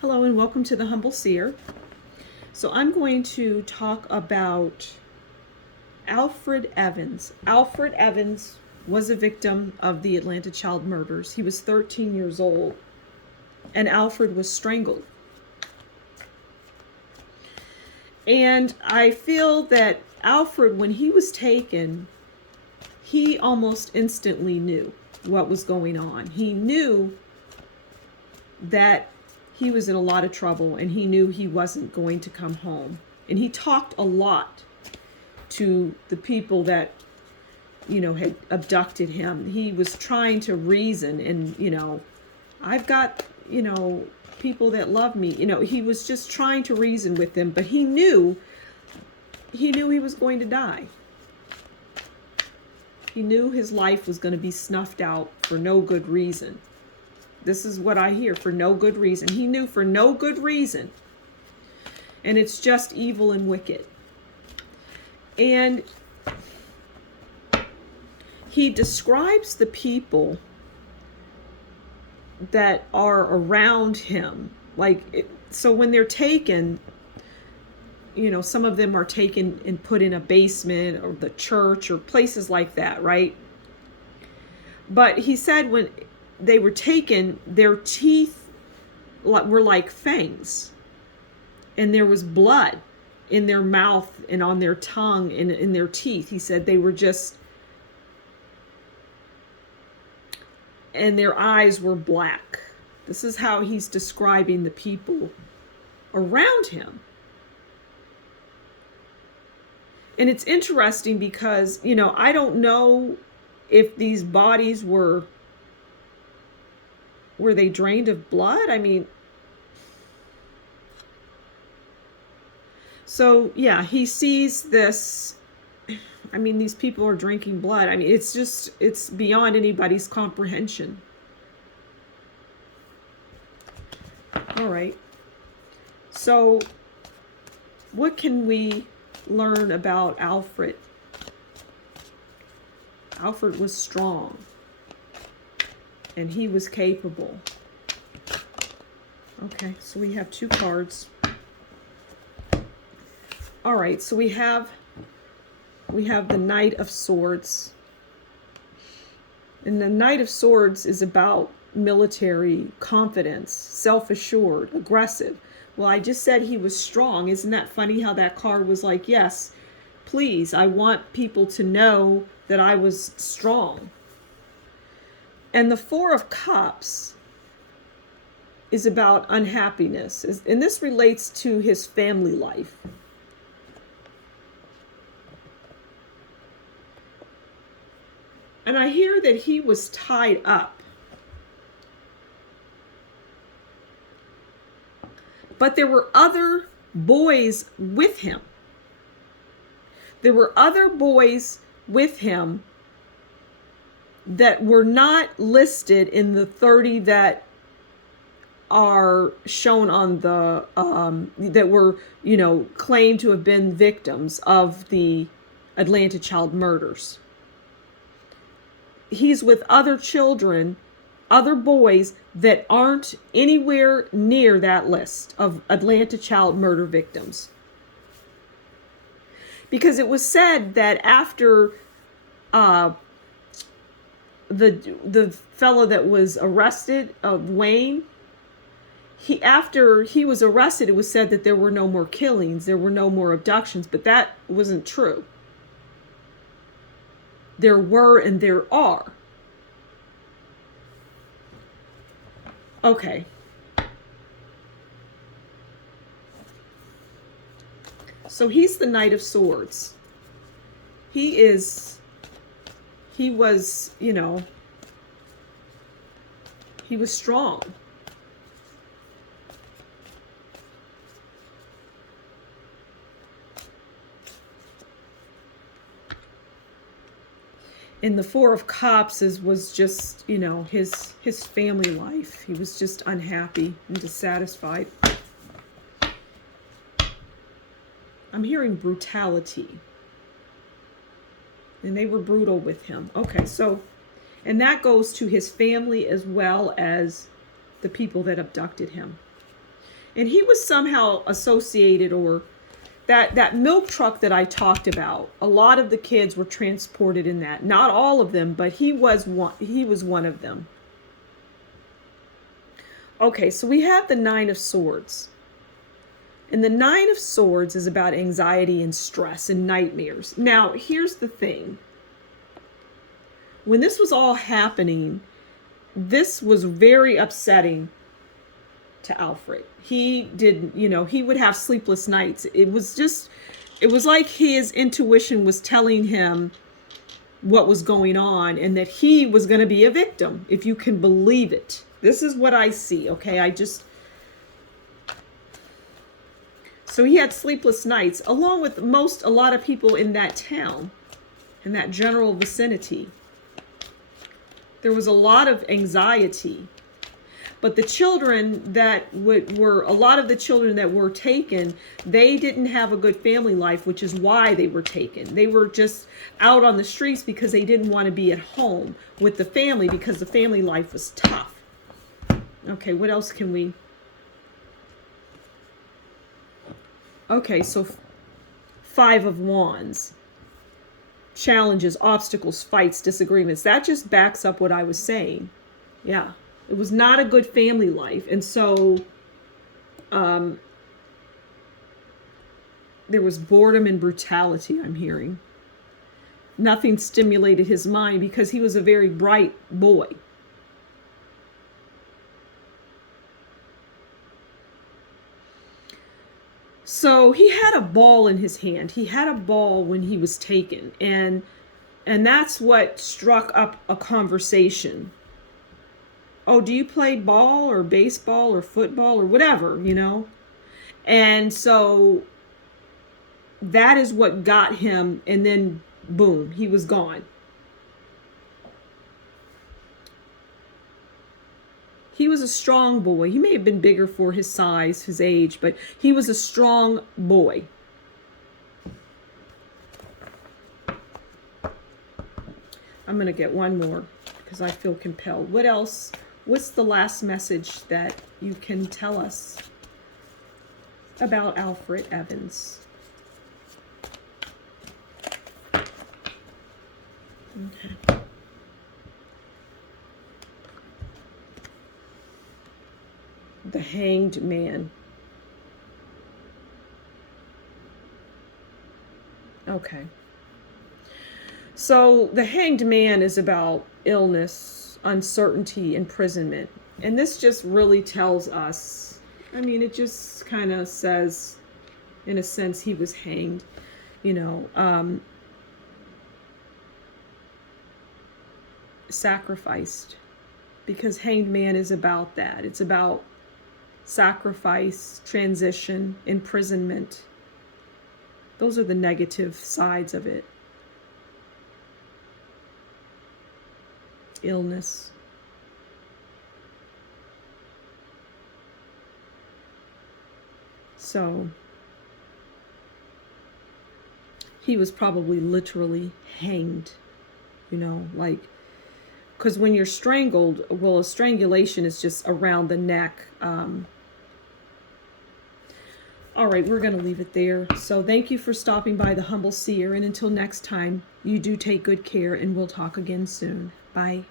Hello and welcome to the Humble Seer. So I'm going to talk about Alfred Evans. Alfred Evans was a victim of the Atlanta child murders. He was 13 years old and Alfred was strangled. And I feel that Alfred, when he was taken, he almost instantly knew what was going on. He knew that he was in a lot of trouble and he knew he wasn't going to come home. And he talked a lot to the people that, had abducted him. He was trying to reason and, I've got, people that love me. He was just trying to reason with them, but he knew he was going to die. He knew his life was going to be snuffed out for no good reason. This is what I hear, for no good reason. He knew for no good reason. And it's just evil and wicked. And he describes the people that are around him. So when they're taken, some of them are taken and put in a basement or the church or places like that, right? But he said when they were taken, their teeth were like fangs, and there was blood in their mouth and on their tongue and in their teeth. He said they were and their eyes were black. This is how he's describing the people around him. And it's interesting because, I don't know if these bodies were they drained of blood? So yeah, he sees this. These people are drinking blood. It's beyond anybody's comprehension. All right. So what can we learn about Alfred? Alfred was strong. And he was capable. Okay, so we have two cards. All right, so we have the Knight of Swords. And the Knight of Swords is about military confidence, self-assured, aggressive. Well, I just said he was strong. Isn't that funny how that card was like, yes, please, I want people to know that I was strong. And the Four of Cups is about unhappiness. And this relates to his family life. And I hear that he was tied up. But there were other boys with him. There were other boys with him that were not listed in the 30 that are shown on the, that were, claimed to have been victims of the Atlanta child murders. He's with other children, other boys that aren't anywhere near that list of Atlanta child murder victims. Because it was said that after, the fellow that was arrested, Wayne, after he was arrested, it was said that there were no more killings, there were no more abductions, but that wasn't true. There were and there are. Okay. So he's the Knight of Swords. He was, he was strong. And the Four of Cups was just, his family life. He was just unhappy and dissatisfied. I'm hearing brutality. And they were brutal with him. Okay, so, and that goes to his family as well as the people that abducted him. And he was somehow associated, or that milk truck that I talked about, a lot of the kids were transported in that. Not all of them, but he was one of them. Okay, so we have the Nine of Swords. And the Nine of Swords is about anxiety and stress and nightmares. Now, here's the thing. When this was all happening, this was very upsetting to Alfred. He did, he would have sleepless nights. It was like his intuition was telling him what was going on and that he was going to be a victim, if you can believe it. This is what I see, okay? So he had sleepless nights, along with a lot of people in that town, in that general vicinity. There was a lot of anxiety. But the children that a lot of the children that were taken, they didn't have a good family life, which is why they were taken. They were just out on the streets because they didn't want to be at home with the family because the family life was tough. Okay, what else can we... Okay, so Five of Wands. Challenges, obstacles, fights, disagreements. That just backs up what I was saying. Yeah. It was not a good family life. And so there was boredom and brutality, I'm hearing. Nothing stimulated his mind because he was a very bright boy. So he had a ball in his hand. He had a ball when he was taken. And that's what struck up a conversation. Oh, do you play ball or baseball or football or whatever, And so that is what got him. And then, boom, he was gone. He was a strong boy. He may have been bigger for his size, his age, but he was a strong boy. I'm going to get one more because I feel compelled. What else? What's the last message that you can tell us about Alfred Evans? Okay. The Hanged Man. Okay. So the Hanged Man is about illness, uncertainty, imprisonment. And this just really tells us, it just kind of says, in a sense, he was hanged, sacrificed. Because Hanged Man is about that. It's about sacrifice, transition, imprisonment. Those are the negative sides of it. Illness. So he was probably literally hanged, because when you're strangled, a strangulation is just around the neck. All right, we're going to leave it there. So thank you for stopping by the Humble Seer. And until next time, you do take good care, and we'll talk again soon. Bye.